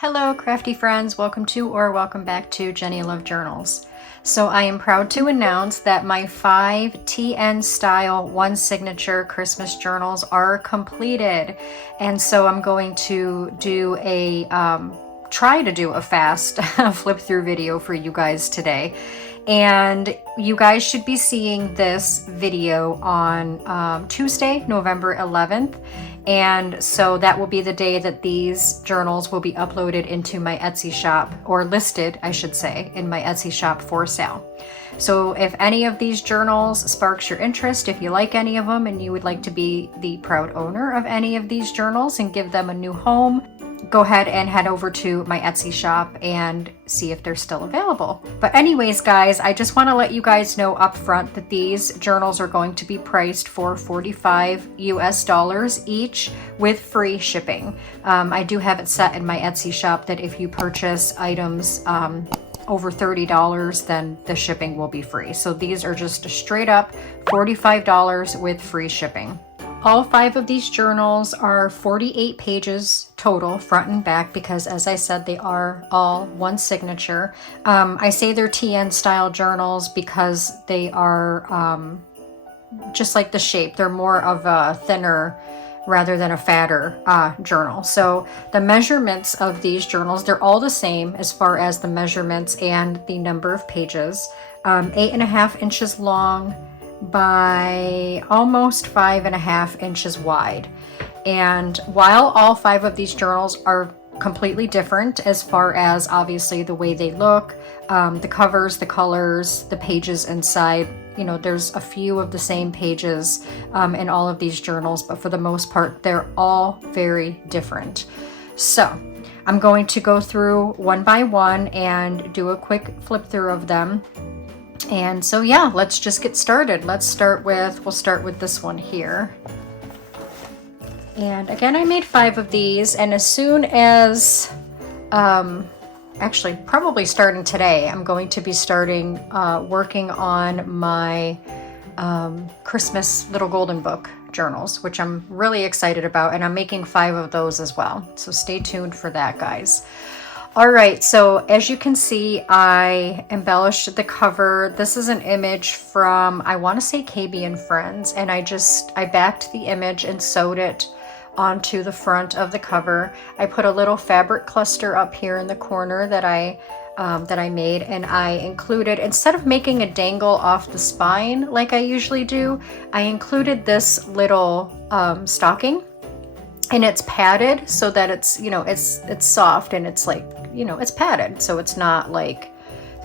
Hello crafty friends, welcome to or welcome back to Jenny Love Journals. So I am proud to announce that my 5 TN style 1 signature Christmas journals are completed. And so I'm going to do try to do a fast flip through video for you guys today. And you guys should be seeing this video on Tuesday, November 11th. And so that will be the day that these journals will be uploaded into my Etsy shop, or listed, I should say, in my Etsy shop for sale. So if any of these journals sparks your interest, if you like any of them and you would like to be the proud owner of any of these journals and give them a new home, go ahead and head over to my Etsy shop and see if they're still available. But anyways, guys, I just want to let you guys know up front that these journals are going to be priced for $45 US each with free shipping. I do have it set in my Etsy shop that if you purchase items over $30, then the shipping will be free. So these are just straight up $45 with free shipping. All 5 of these journals are 48 pages total, front and back, because as I said, they are all 1 signature. I say they're TN style journals because they are just like the shape. They're more of a thinner rather than a fatter journal. So the measurements of these journals, they're all the same as far as the measurements and the number of pages. 8.5 inches long by almost 5.5 inches wide. And while all 5 of these journals are completely different as far as obviously the way they look, the covers, the colors, the pages inside, you know, there's a few of the same pages in all of these journals, but for the most part, they're all very different. So I'm going to go through one by one and do a quick flip through of them. And so yeah, let's just get started. We'll start with this one here. And again, I made 5 of these, and as soon as, actually probably starting today, I'm going to be starting working on my Christmas Little Golden Book journals, which I'm really excited about, and I'm making 5 of those as well. So stay tuned for that, guys. All right, so as you can see, I embellished the cover. This is an image from, I want to say KB and Friends, and I backed the image and sewed it onto the front of the cover. I put a little fabric cluster up here in the corner that I made, and I included, instead of making a dangle off the spine like I usually do, I included this little stocking. And it's padded so that it's, you know, it's soft, and it's like, you know, it's padded. So it's not like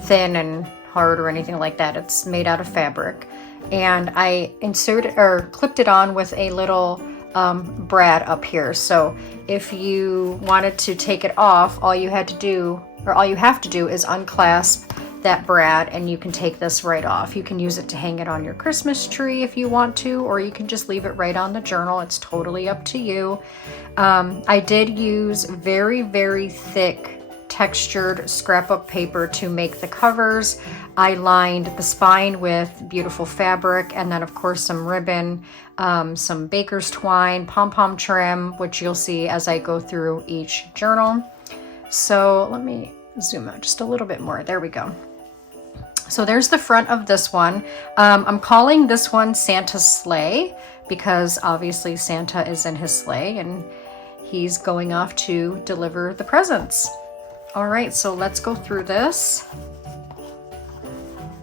thin and hard or anything like that. It's made out of fabric. And I clipped it on with a little brad up here. So if you wanted to take it off, all you have to do is unclasp that brad, and you can take this right off. You can use it to hang it on your Christmas tree if you want to, or you can just leave it right on the journal. It's totally up to you. I did use very, very thick textured scrapbook paper to make the covers. I lined the spine with beautiful fabric, and then of course some ribbon, some baker's twine, pom-pom trim, which you'll see as I go through each journal. So let me zoom out just a little bit more. There we go. So there's the front of this one. I'm calling this one Santa's Sleigh because obviously Santa is in his sleigh and he's going off to deliver the presents. All right, so let's go through this.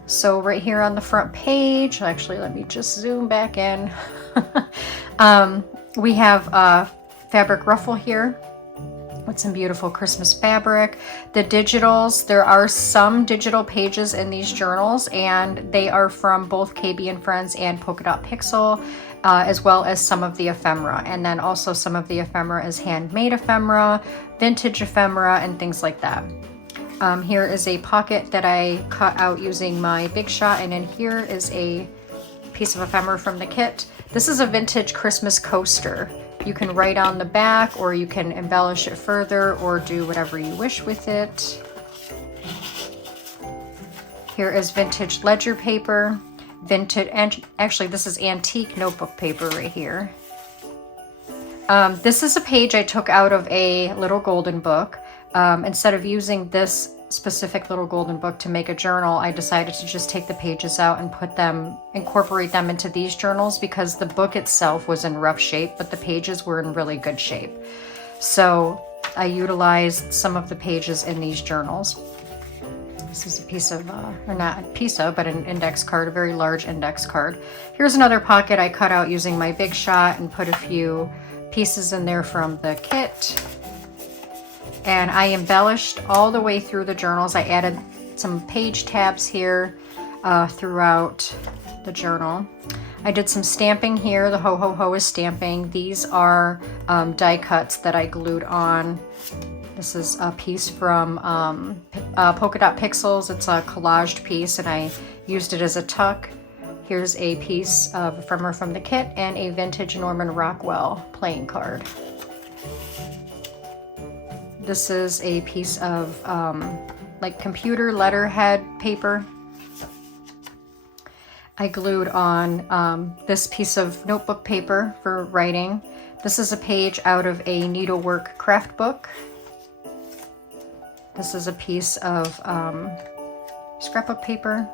So right here on the front page, actually, let me just zoom back in. We have a fabric ruffle here with some beautiful Christmas fabric. The digitals, there are some digital pages in these journals, and they are from both KB and Friends and Polka Dot Pixel, as well as some of the ephemera. And then also some of the ephemera is handmade ephemera, vintage ephemera, and things like that. Here is a pocket that I cut out using my Big Shot, and in here is a piece of ephemera from the kit. This is a vintage Christmas coaster. You can write on the back, or you can embellish it further, or do whatever you wish with it. Here is vintage ledger paper, vintage, and actually this is antique notebook paper right here. This is a page I took out of a little golden book. Instead of using this specific little golden book to make a journal, I decided to just take the pages out and incorporate them into these journals, because the book itself was in rough shape, but the pages were in really good shape. So I utilized some of the pages in these journals. This is a piece of, or not a piece of, but an index card, a very large index card. Here's another pocket I cut out using my Big Shot and put a few pieces in there from the kit. And I embellished all the way through the journals. I added some page tabs here throughout the journal. I did some stamping here. The Ho Ho Ho is stamping. These are die cuts that I glued on. This is a piece from Polka Dot Pixels. It's a collaged piece, and I used it as a tuck. Here's a piece of ephemera from the kit and a vintage Norman Rockwell playing card. This is a piece of like computer letterhead paper. I glued on this piece of notebook paper for writing. This is a page out of a needlework craft book. This is a piece of scrapbook paper.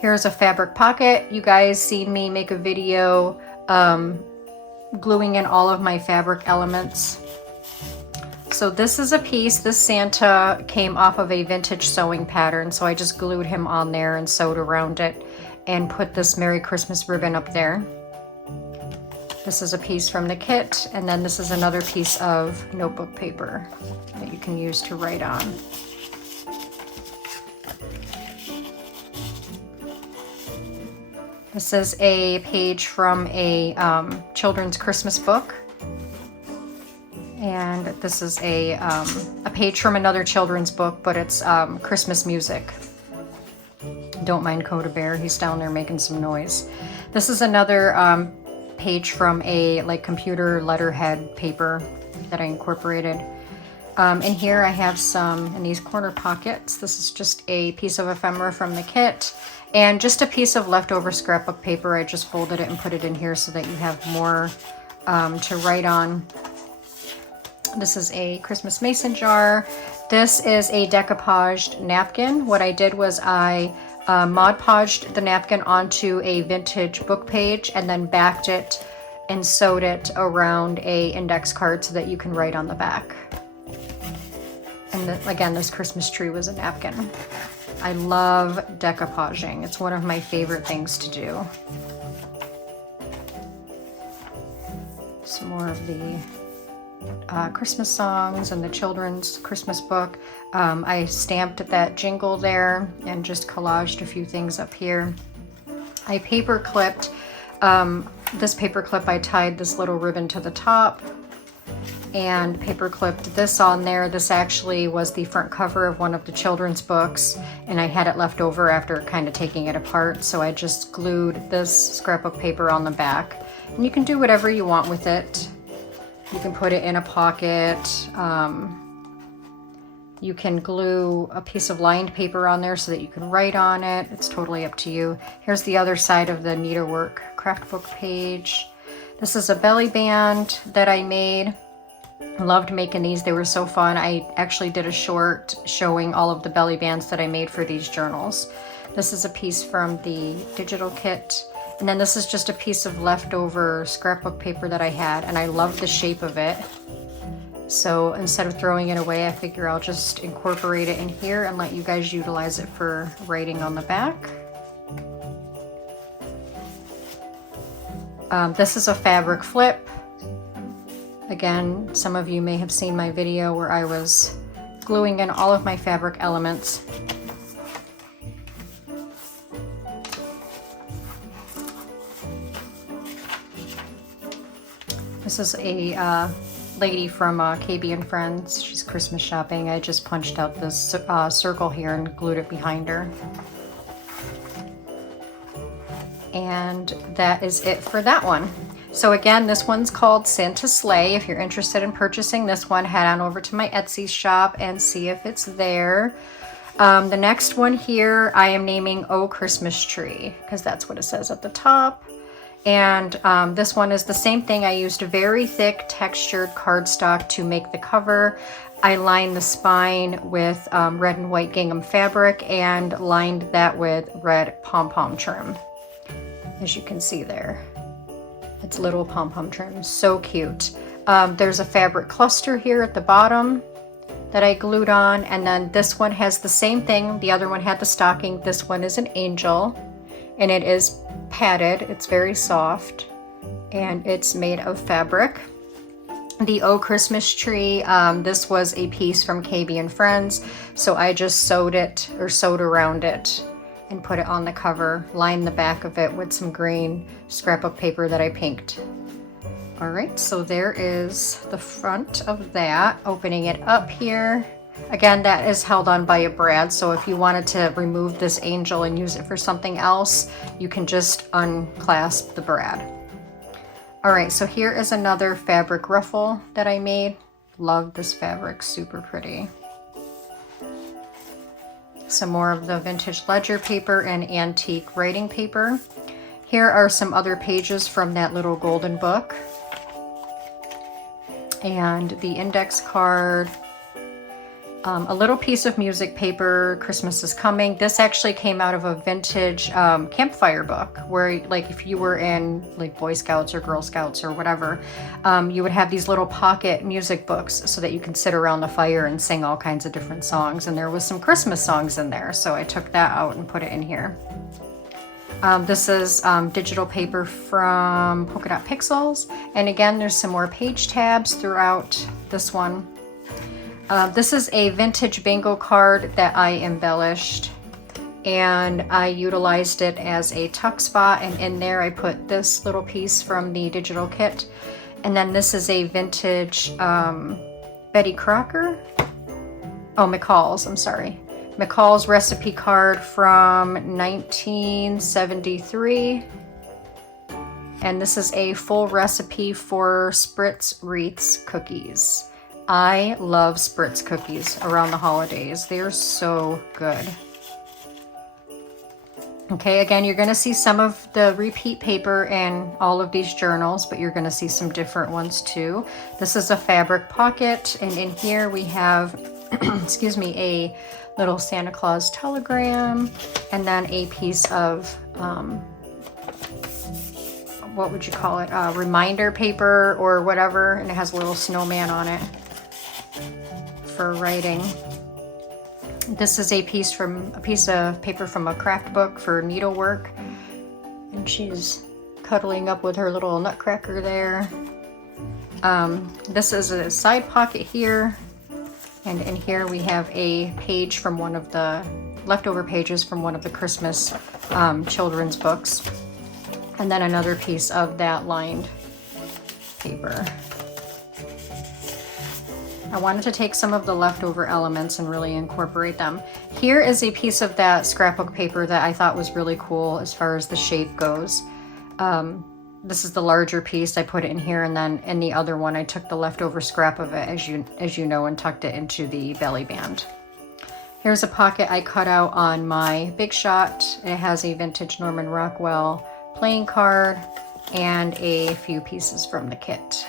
Here's a fabric pocket. You guys seen me make a video gluing in all of my fabric elements. So this is a piece, this Santa came off of a vintage sewing pattern, so I just glued him on there and sewed around it and put this Merry Christmas ribbon up there. This is a piece from the kit, and then this is another piece of notebook paper that you can use to write on. This is a page from a children's Christmas book. And this is a page from another children's book, but it's Christmas music. Don't mind Coda Bear, he's down there making some noise. This is another page from a like computer letterhead paper that I incorporated. In here I have some in these corner pockets. This is just a piece of ephemera from the kit and just a piece of leftover scrapbook paper. I just folded it and put it in here so that you have more to write on. This is a Christmas mason jar. This is a decoupaged napkin. What I did was I Mod Podged the napkin onto a vintage book page and then backed it and sewed it around a index card so that you can write on the back. And again, this Christmas tree was a napkin. I love decoupaging. It's one of my favorite things to do. Some more of the Christmas songs and the children's Christmas book. I stamped that jingle there and just collaged a few things up here. I paper clipped this paper clip. I tied this little ribbon to the top and paper clipped this on there. This actually was the front cover of one of the children's books, and I had it left over after kind of taking it apart, so I just glued this scrapbook paper on the back. And you can do whatever you want with it. You can put it in a pocket. You can glue a piece of lined paper on there so that you can write on it. It's totally up to you. Here's the other side of the needlework craft book page. This is a belly band that I made. Loved making these. They were so fun. I actually did a short showing all of the belly bands that I made for these journals. This is a piece from the digital kit. And then this is just a piece of leftover scrapbook paper that I had, and I love the shape of it. So instead of throwing it away, I figure I'll just incorporate it in here and let you guys utilize it for writing on the back. This is a fabric flip. Again, some of you may have seen my video where I was gluing in all of my fabric elements. This is a lady from KB and Friends. She's Christmas shopping. I just punched out this circle here and glued it behind her. And that is it for that one. So again, this one's called Santa's Sleigh. If you're interested in purchasing this one, head on over to my Etsy shop and see if it's there. The next one here, I am naming Oh Christmas Tree, because that's what it says at the top. And this one is the same thing. I used a very thick textured cardstock to make the cover. I lined the spine with red and white gingham fabric and lined that with red pom-pom trim. As you can see there, it's little pom-pom trim, so cute. There's a fabric cluster here at the bottom that I glued on, and then this one has the same thing. The other one had the stocking. This one is an angel, and it is padded. It's very soft, and it's made of fabric. The Oh Christmas Tree, this was a piece from KB and Friends, so I just sewed around it and put it on the cover, lined the back of it with some green scrapbook paper that I pinked. All right, so there is the front of that. Opening it up here. Again, that is held on by a brad, so if you wanted to remove this angel and use it for something else, you can just unclasp the brad. All right, so here is another fabric ruffle that I made. Love this fabric, super pretty. Some more of the vintage ledger paper and antique writing paper. Here are some other pages from that little golden book. And the index card. A little piece of music paper, Christmas is Coming. This actually came out of a vintage campfire book where, like, if you were in like Boy Scouts or Girl Scouts or whatever, you would have these little pocket music books so that you can sit around the fire and sing all kinds of different songs. And there was some Christmas songs in there, so I took that out and put it in here. This is digital paper from Polka Dot Pixels. And again, there's some more page tabs throughout this one. This is a vintage bingo card that I embellished, and I utilized it as a tuck spot, and in there I put this little piece from the digital kit. And then this is a vintage Betty Crocker? Oh, McCall's, I'm sorry. McCall's recipe card from 1973. And this is a full recipe for Spritz Wreaths cookies. I love Spritz cookies around the holidays. They're so good. Okay, again, you're going to see some of the repeat paper in all of these journals, but you're going to see some different ones too. This is a fabric pocket, and in here we have, excuse me, a little Santa Claus telegram, and then a piece of, what would you call it? Reminder paper or whatever, and it has a little snowman on it for writing. This is a piece of paper from a craft book for needlework, and she's cuddling up with her little nutcracker there. This is a side pocket here, and in here we have a page from one of the leftover pages from one of the Christmas children's books, and then another piece of that lined paper. I wanted to take some of the leftover elements and really incorporate them. Here is a piece of that scrapbook paper that I thought was really cool as far as the shape goes. This is the larger piece. I put it in here, and then in the other one I took the leftover scrap of it, as you know, and tucked it into the belly band. Here's a pocket I cut out on my Big Shot. It has a vintage Norman Rockwell playing card and a few pieces from the kit.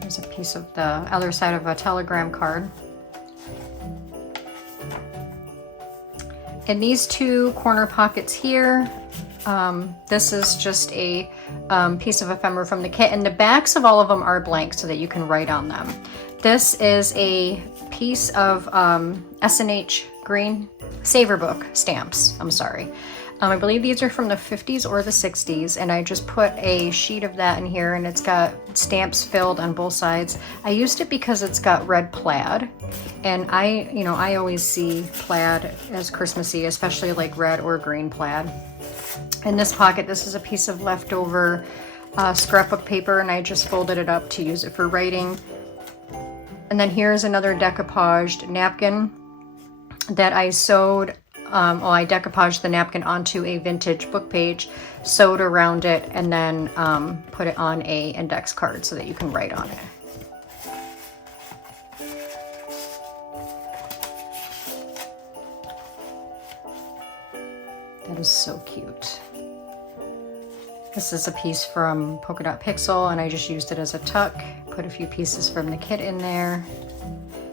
There's a piece of the other side of a telegram card. In these two corner pockets here, this is just a piece of ephemera from the kit, and the backs of all of them are blank so that you can write on them. This is a piece of S&H green Savor Book stamps, I'm sorry. I believe these are from the 50s or the 60s, and I just put a sheet of that in here, and it's got stamps filled on both sides. I used it because it's got red plaid, and I always see plaid as Christmassy, especially like red or green plaid. In this pocket, this is a piece of leftover scrapbook paper, and I just folded it up to use it for writing. And then here's another decoupaged napkin that I sewed. I decoupaged the napkin onto a vintage book page, sewed around it, and then put it on a index card so that you can write on it. That is so cute. This is a piece from Polka Dot Pixel, and I just used it as a tuck. Put a few pieces from the kit in there.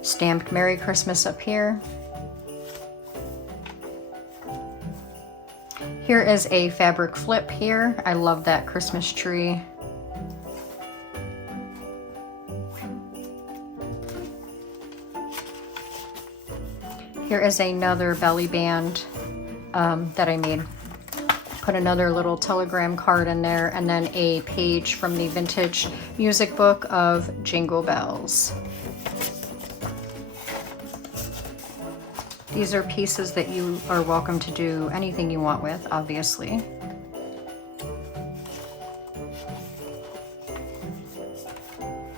Stamped Merry Christmas up here. Here is a fabric flip here. I love that Christmas tree. Here is another belly band that I made. Put another little telegram card in there, and then a page from the vintage music book of Jingle Bells. These are pieces that you are welcome to do anything you want with, obviously.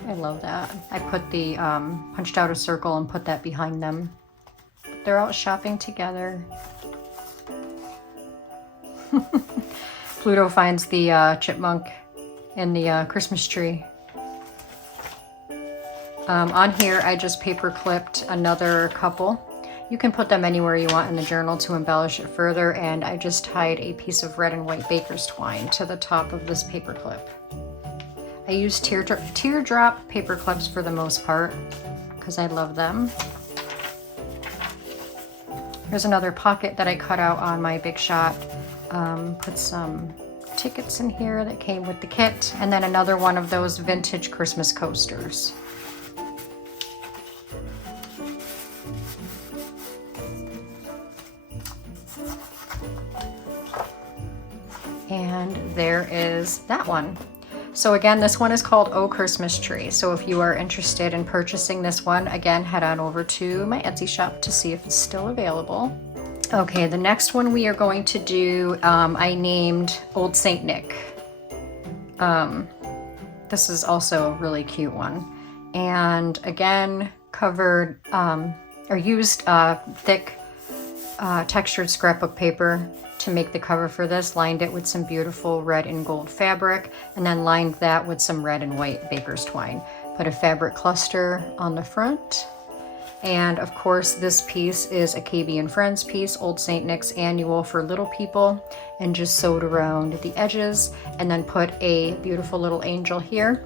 I love that. I put the, punched out a circle and put that behind them. They're out shopping together. Pluto finds the chipmunk in the Christmas tree. On here, I just paper clipped another couple. You can put them anywhere you want in the journal to embellish it further, and I just tied a piece of red and white baker's twine to the top of this paper clip. I use teardrop paper clips for the most part because I love them. Here's another pocket that I cut out on my Big Shot. Put some tickets in here that came with the kit, and then another one of those vintage Christmas coasters. And there is that one. So again, this one is called Oh Christmas Tree. So if you are interested in purchasing this one, again, head on over to my Etsy shop to see if it's still available. Okay, the next one we are going to do, I named Old Saint Nick. This is also a really cute one. And again, covered, or used thick textured scrapbook paper to make the cover for this. Lined it with some beautiful red and gold fabric, and then lined that with some red and white baker's twine. Put a fabric cluster on the front. And of course, this piece is a KB and Friends piece, Old Saint Nick's Annual for little people, and just sewed around the edges, and then put a beautiful little angel here.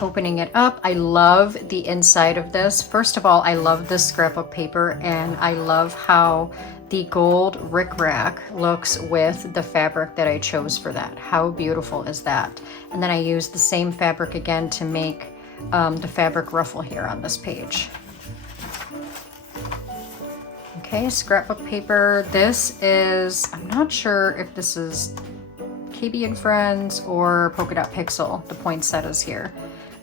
Opening it up, I love the inside of this. First of all, I love this scrapbook paper, and I love how the gold rickrack looks with the fabric that I chose for that. How beautiful is that? And then I used the same fabric again to make the fabric ruffle here on this page. Okay, scrapbook paper. This is, I'm not sure if this is KB and Friends or Polka Dot Pixel, the poinsettias here.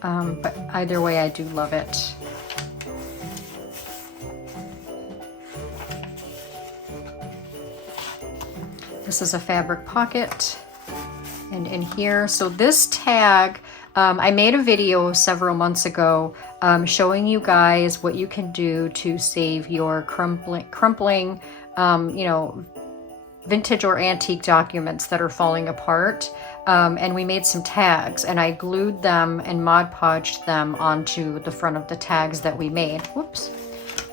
But either way, I do love it. This is a fabric pocket, and in here, so this tag, I made a video several months ago showing you guys what you can do to save your crumpling, you know, vintage or antique documents that are falling apart. And we made some tags, and I glued them and Mod Podged them onto the front of the tags that we made. Whoops.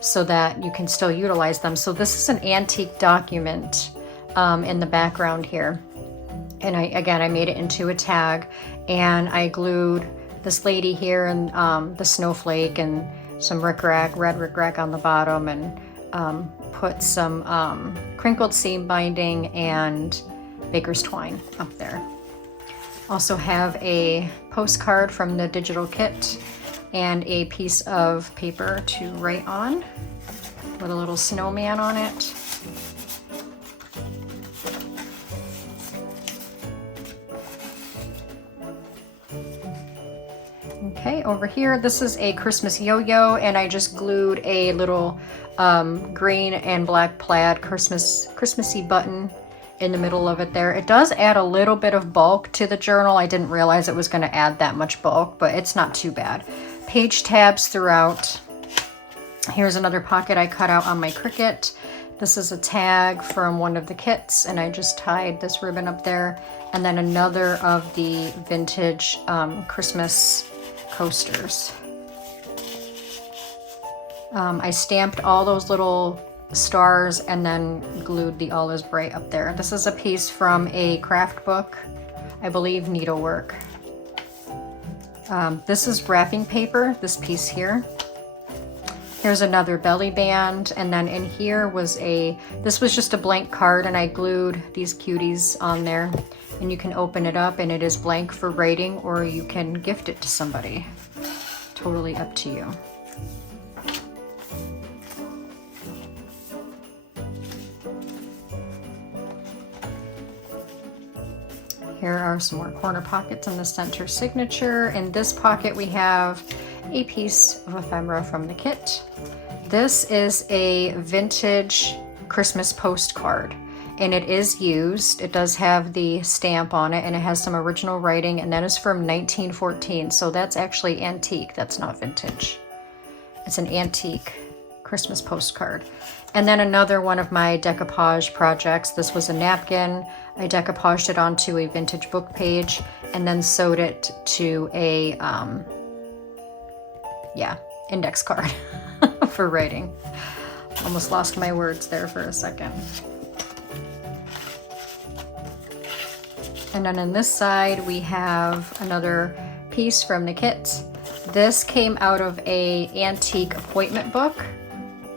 So that you can still utilize them. So this is an antique document in the background here. And I made it into a tag, and I glued this lady here and the snowflake and some red rickrack on the bottom, and put some crinkled seam binding and baker's twine up there. Also have a postcard from the digital kit and a piece of paper to write on with a little snowman on it. Okay, over here, this is a Christmas yo-yo, and I just glued a little green and black plaid Christmassy button in the middle of it there. It does add a little bit of bulk to the journal. I didn't realize it was going to add that much bulk, but it's not too bad. Page tabs throughout. Here's another pocket I cut out on my Cricut. This is a tag from one of the kits, and I just tied this ribbon up there. And then another of the vintage Christmas coasters. I stamped all those little stars and then glued the All Is Bright up there. This is a piece from a craft book, I believe needlework. This is wrapping paper, this piece here. Here's another belly band, and then in here was this was just a blank card, and I glued these cuties on there. And you can open it up and it is blank for writing, or you can gift it to somebody. Totally up to you. Here are some more corner pockets in the center signature. In this pocket we have a piece of ephemera from the kit. This is a vintage Christmas postcard, and it is used. It does have the stamp on it, and it has some original writing, and that is from 1914, so that's actually antique. That's not vintage. It's an antique Christmas postcard. And then another one of my decoupage projects. This was a napkin. I decoupaged it onto a vintage book page and then sewed it to a index card for writing. Almost lost my words there for a second. And then on this side we have another piece from the kit. This came out of a antique appointment book,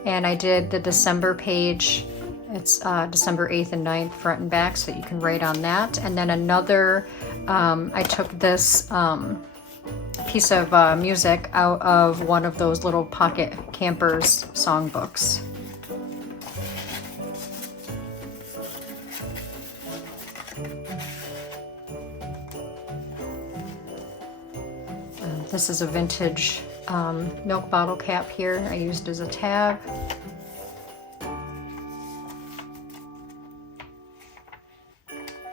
and I did the December page. It's December 8th and 9th front and back, so you can write on that. And then another, I took this piece of music out of one of those little pocket campers songbooks. This is a vintage milk bottle cap here I used as a tab.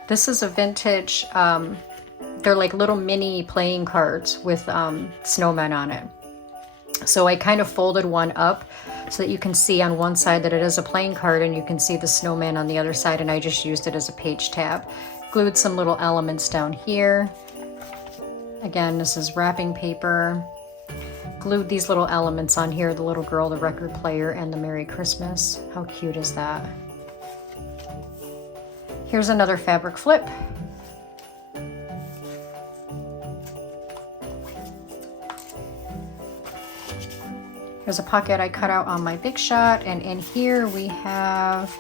This is a vintage, they're like little mini playing cards with snowmen on it. So I kind of folded one up so that you can see on one side that it is a playing card and you can see the snowman on the other side, and I just used it as a page tab. Glued some little elements down here. Again, this is wrapping paper. Glued these little elements on here, the little girl, the record player, and the Merry Christmas. How cute is that? Here's another fabric flip. Here's a pocket I cut out on my Big Shot, and in here we have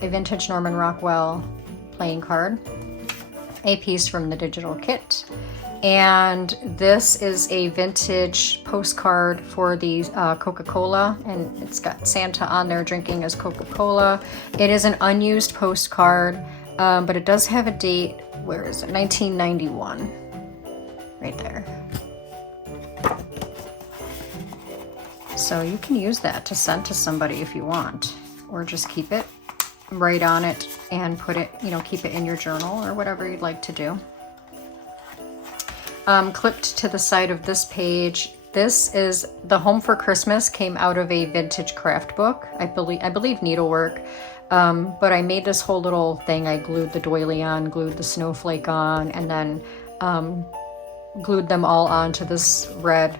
a vintage Norman Rockwell playing card, a piece from the digital kit, and this is a vintage postcard for the Coca-Cola, and it's got Santa on there drinking his Coca-Cola. It is an unused postcard, but it does have a date. Where is it? 1991, right there. So you can use that to send to somebody if you want, or just keep it, write on it, and put it, keep it in your journal or whatever you'd like to do. Clipped to the side of this page, this is the Home for Christmas, came out of a vintage craft book, I believe needlework, but I made this whole little thing. I glued the doily on, glued the snowflake on, and then glued them all onto this red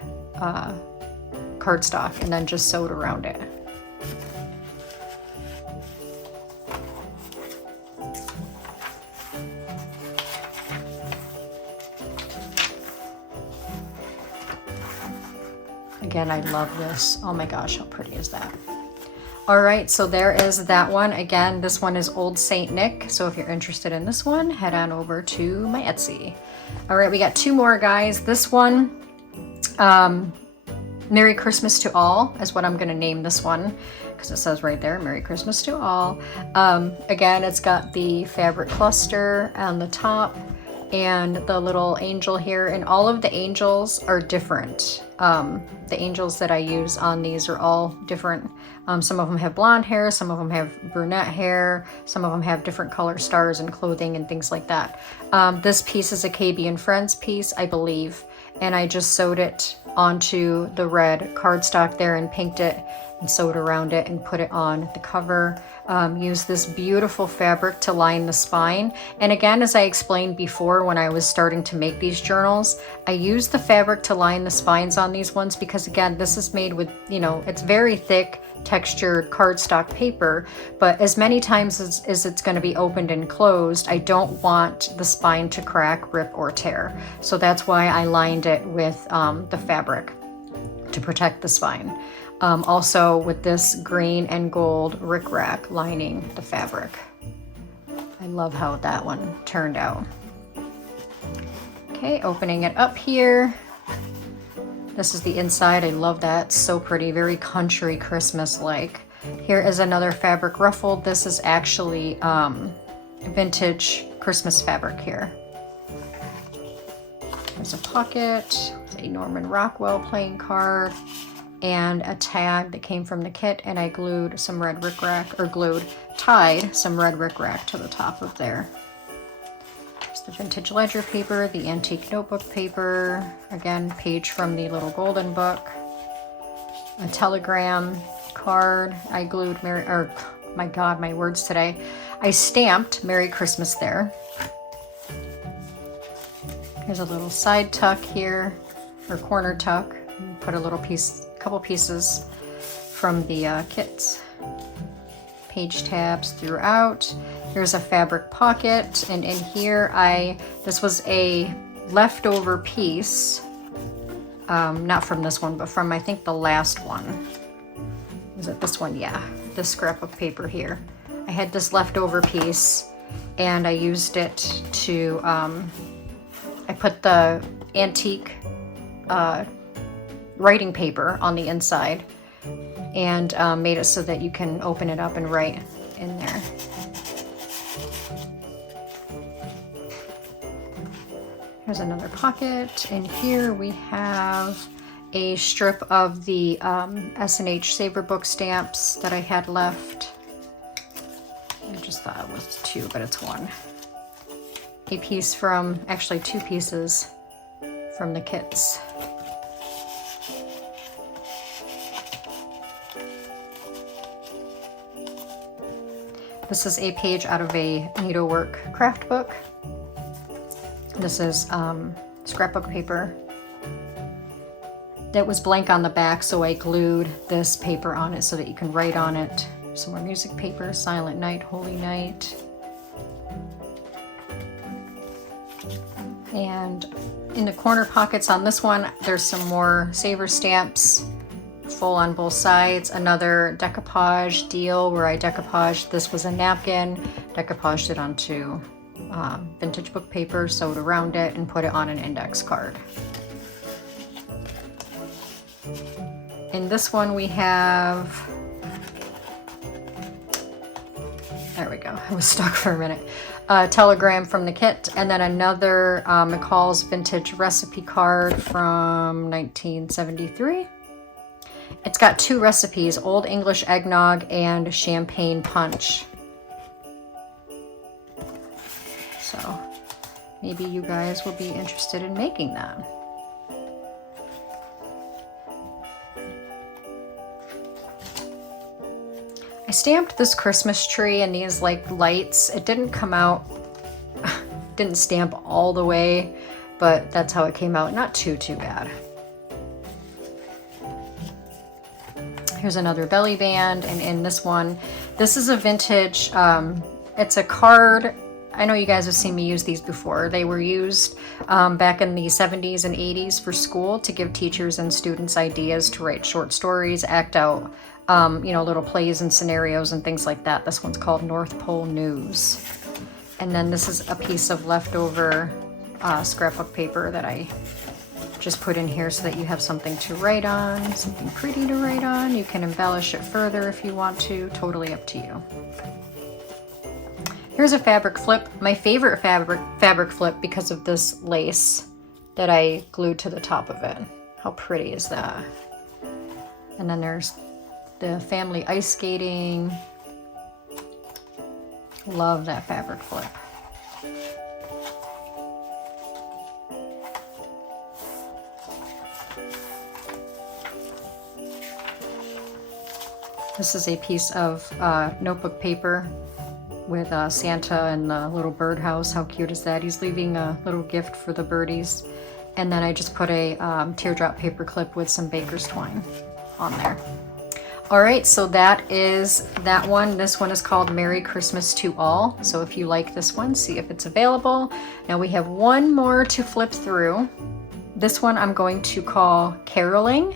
cardstock, and then just sewed around it. Again, I love this. Oh my gosh, how pretty is that? All right, so there is that one. Again, this one is Old Saint Nick. So if you're interested in this one, head on over to my Etsy. All right, we got two more, guys. This one, Merry Christmas to All is what I'm gonna name this one, because it says right there, Merry Christmas to All. Again, it's got the fabric cluster on the top and the little angel here, and all of the angels are different. The angels that I use on these are all different. Some of them have blonde hair, some of them have brunette hair, some of them have different color stars and clothing and things like that. This piece is a KB and Friends piece, I believe, and I just sewed it onto the red cardstock there and pinked it and sewed around it and put it on the cover. Use this beautiful fabric to line the spine. And again, as I explained before when I was starting to make these journals, I used the fabric to line the spines on these ones because again, this is made with, it's very thick textured cardstock paper, but as many times as it's going to be opened and closed, I don't want the spine to crack, rip, or tear. So that's why I lined it with the fabric to protect the spine. Also with this green and gold rickrack lining the fabric. I love how that one turned out. Okay, opening it up here. This is the inside. I love that. So pretty, very country Christmas-like. Here is another fabric ruffle. This is actually vintage Christmas fabric here. There's a pocket, a Norman Rockwell playing card, and a tag that came from the kit, and I glued some red rickrack, or tied some red rickrack to the top of there. There's the vintage ledger paper, the antique notebook paper, again, page from the little golden book, a telegram card. I glued my God, my words today. I stamped Merry Christmas there. Here's a little side tuck here, or corner tuck. Put a little piece, couple pieces from the kits. Page tabs throughout. Here's a fabric pocket, and in here this was a leftover piece, not from this one, but from I think the last one. Was it this one? Yeah, this scrap of paper here. I had this leftover piece, and I used it to, I put the antique writing paper on the inside and made it so that you can open it up and write in there. Here's another pocket, and here we have a strip of the S&H Saver book stamps that I had left. I just thought it was 2, but it's 1. A piece from, actually 2 pieces from the kits. This is a page out of a needlework craft book. This is scrapbook paper that was blank on the back, so I glued this paper on it so that you can write on it. Some more music paper, Silent Night, Holy Night. And in the corner pockets on this one, there's some more Saver stamps, full on both sides. Another decoupage deal where I decoupaged, this was a napkin, decoupaged it onto vintage book paper, sewed around it, and put it on an index card. In this one we have, there we go, I was stuck for a minute. A telegram from the kit, and then another McCall's vintage recipe card from 1973. It's got 2 recipes, Old English eggnog and champagne punch. So maybe you guys will be interested in making that. I stamped this Christmas tree and these like lights. It didn't come out, didn't stamp all the way, but that's how it came out. Not too bad. Here's another belly band, and in this one, this is a vintage, it's a card. I know you guys have seen me use these before. They were used back in the 70s and 80s for school to give teachers and students ideas to write short stories, act out, little plays and scenarios and things like that. This one's called North Pole News. And then this is a piece of leftover scrapbook paper that I just put in here so that you have something to write on, something pretty to write on. You can embellish it further if you want to, totally up to you. Here's a fabric flip, my favorite fabric flip because of this lace that I glued to the top of it. How pretty is that? And then there's the family ice skating. Love that fabric flip. This is a piece of notebook paper with Santa and the little birdhouse. How cute is that? He's leaving a little gift for the birdies. And then I just put a teardrop paper clip with some baker's twine on there. All right, so that is that one. This one is called Merry Christmas to All. So if you like this one, see if it's available. Now we have one more to flip through. This one I'm going to call Caroling,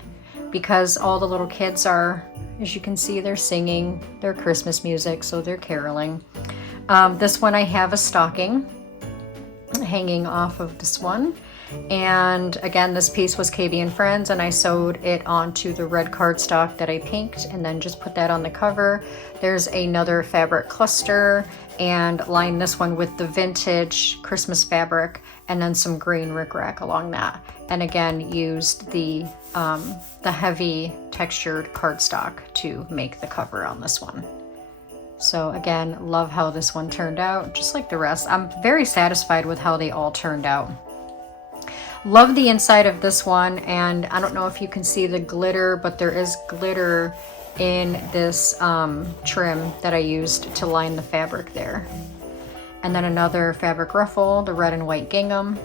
because all the little kids are, as you can see, they're singing their Christmas music, so they're caroling. This one I have a stocking hanging off of this one. And again, this piece was KB and Friends, and I sewed it onto the red cardstock that I pinked and then just put that on the cover. There's another fabric cluster, and lined this one with the vintage Christmas fabric and then some green rickrack along that. And again, used the heavy textured cardstock to make the cover on this one. So again, love how this one turned out, just like the rest. I'm very satisfied with how they all turned out. Love the inside of this one, and I don't know if you can see the glitter, but there is glitter in this trim that I used to line the fabric there. And then another fabric ruffle, the red and white gingham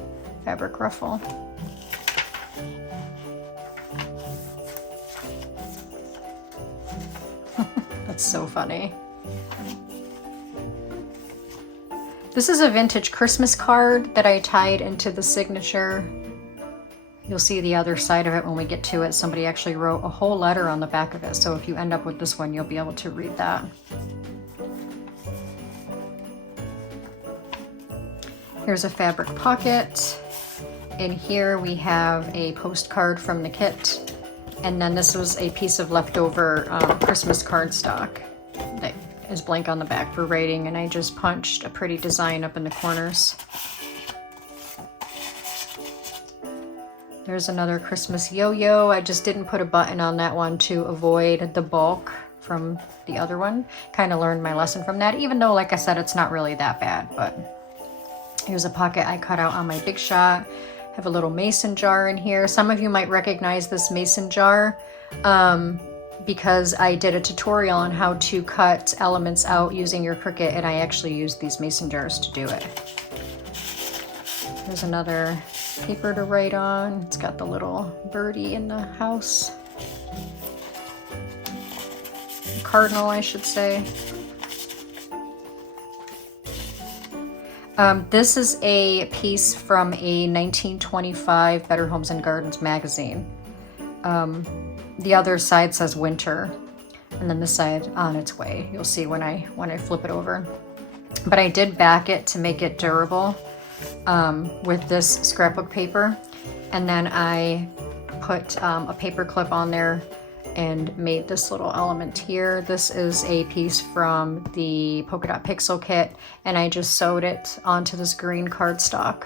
fabric ruffle. That's so funny. This is a vintage Christmas card that I tied into the signature. You'll see the other side of it when we get to it. Somebody actually wrote a whole letter on the back of it, so if you end up with this one, you'll be able to read that. Here's a fabric pocket. In here we have a postcard from the kit, and then this was a piece of leftover Christmas cardstock that is blank on the back for writing, and I just punched a pretty design up in the corners. There's another Christmas yo-yo. I just didn't put a button on that one to avoid the bulk from the other one. Kind of learned my lesson from that, even though, like I said, it's not really that bad. But here's a pocket I cut out on my Big Shot. Have a little mason jar in here. Some of you might recognize this mason jar because I did a tutorial on how to cut elements out using your Cricut, and I actually used these mason jars to do it. There's another paper to write on. It's got the little birdie in the house. Cardinal, I should say. This is a piece from a 1925 Better Homes and Gardens magazine. The other side says winter, and then this side on its way. You'll see when I flip it over. But I did back it to make it durable with this scrapbook paper, and then I put a paper clip on there and made this little element here. This is a piece from the Polka Dot Pixel kit, and I just sewed it onto this green cardstock.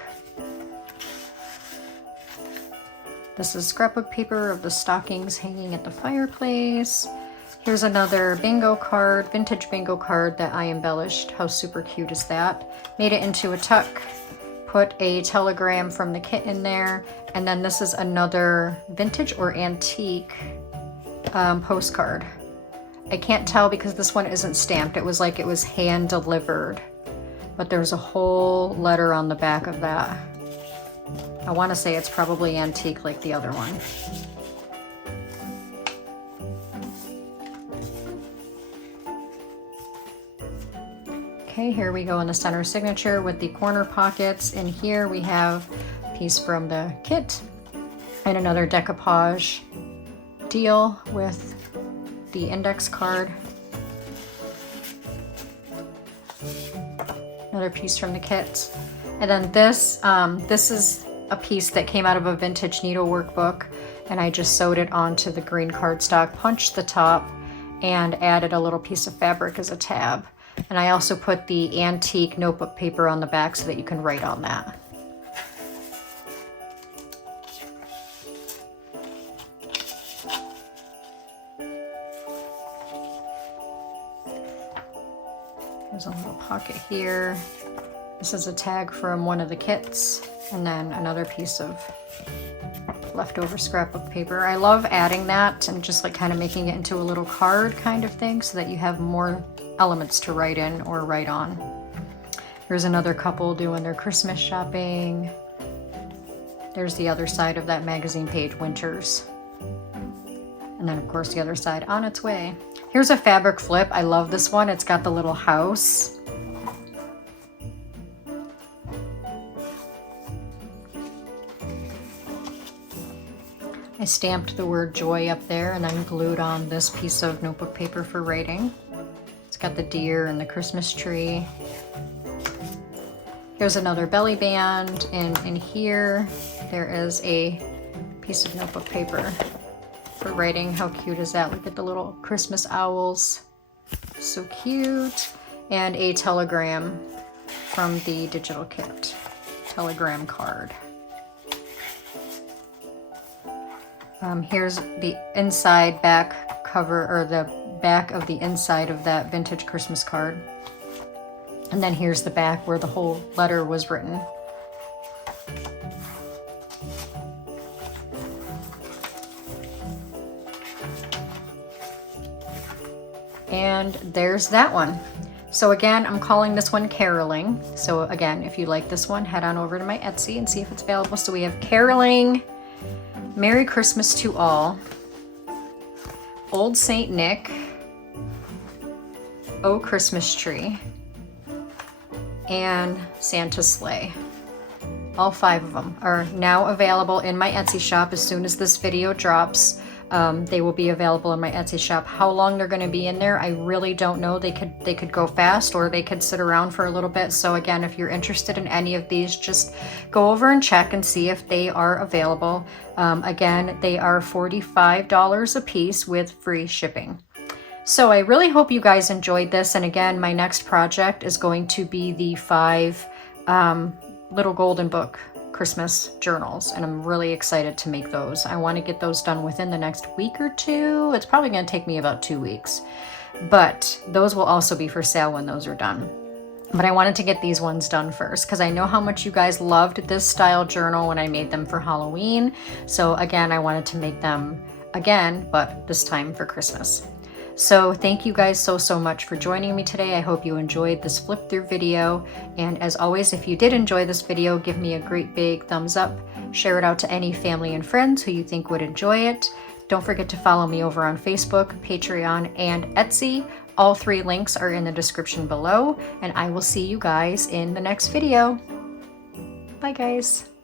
This is scrapbook paper of the stockings hanging at the fireplace. Here's another bingo card, vintage bingo card that I embellished. How super cute is that? Made it into a tuck, put a telegram from the kit in there, and then this is another vintage or antique postcard. I can't tell because this one isn't stamped. It was like it was hand delivered, but there's a whole letter on the back of that. I want to say it's probably antique like the other one. Okay, here we go in the center signature with the corner pockets. In here we have a piece from the kit and another decoupage deal with the index card. Another piece from the kit. And then this is a piece that came out of a vintage needle workbook, and I just sewed it onto the green cardstock, punched the top, and added a little piece of fabric as a tab. And I also put the antique notebook paper on the back so that you can write on that. There's a little pocket here. This is a tag from one of the kits, and then another piece of leftover scrapbook paper. I love adding that and just like kind of making it into a little card kind of thing so that you have more elements to write in or write on. Here's another couple doing their Christmas shopping. There's the other side of that magazine page, Winters. And then of course the other side on its way. Here's a fabric flip. I love this one. It's got the little house. I stamped the word joy up there and then glued on this piece of notebook paper for writing. It's got the deer and the Christmas tree. Here's another belly band, and in here there is a piece of notebook paper for writing. How cute is that? Look at the little Christmas owls. So cute. And a telegram from the digital kit. Telegram card. Here's the inside back cover, or the back of the inside of that vintage Christmas card. And then here's the back where the whole letter was written. And there's that one. So again, I'm calling this one Caroling. So again, if you like this one, head on over to my Etsy and see if it's available. So we have Caroling, Merry Christmas to All, Old Saint Nick, Oh Christmas Tree, and Santa's Sleigh. All 5 of them are now available in my Etsy shop. As soon as this video drops, they will be available in my Etsy shop. How long they're going to be in there, I really don't know. They could go fast, or they could sit around for a little bit. So again, if you're interested in any of these, just go over and check and see if they are available. Again, they are $45 a piece with free shipping. So I really hope you guys enjoyed this. And again, my next project is going to be the 5 Little Golden Book Christmas journals, and I'm really excited to make those. I want to get those done within the next week or 2. It's probably going to take me about 2 weeks, but those will also be for sale when those are done. But I wanted to get these ones done first because I know how much you guys loved this style journal when I made them for Halloween. So again, I wanted to make them again, but this time for Christmas. So thank you guys so much for joining me today. I hope you enjoyed this flip through video. And as always, if you did enjoy this video, give me a great big thumbs up. Share it out to any family and friends who you think would enjoy it. Don't forget to follow me over on Facebook, Patreon, and Etsy. All 3 links are in the description below, and I will see you guys in the next video. Bye guys.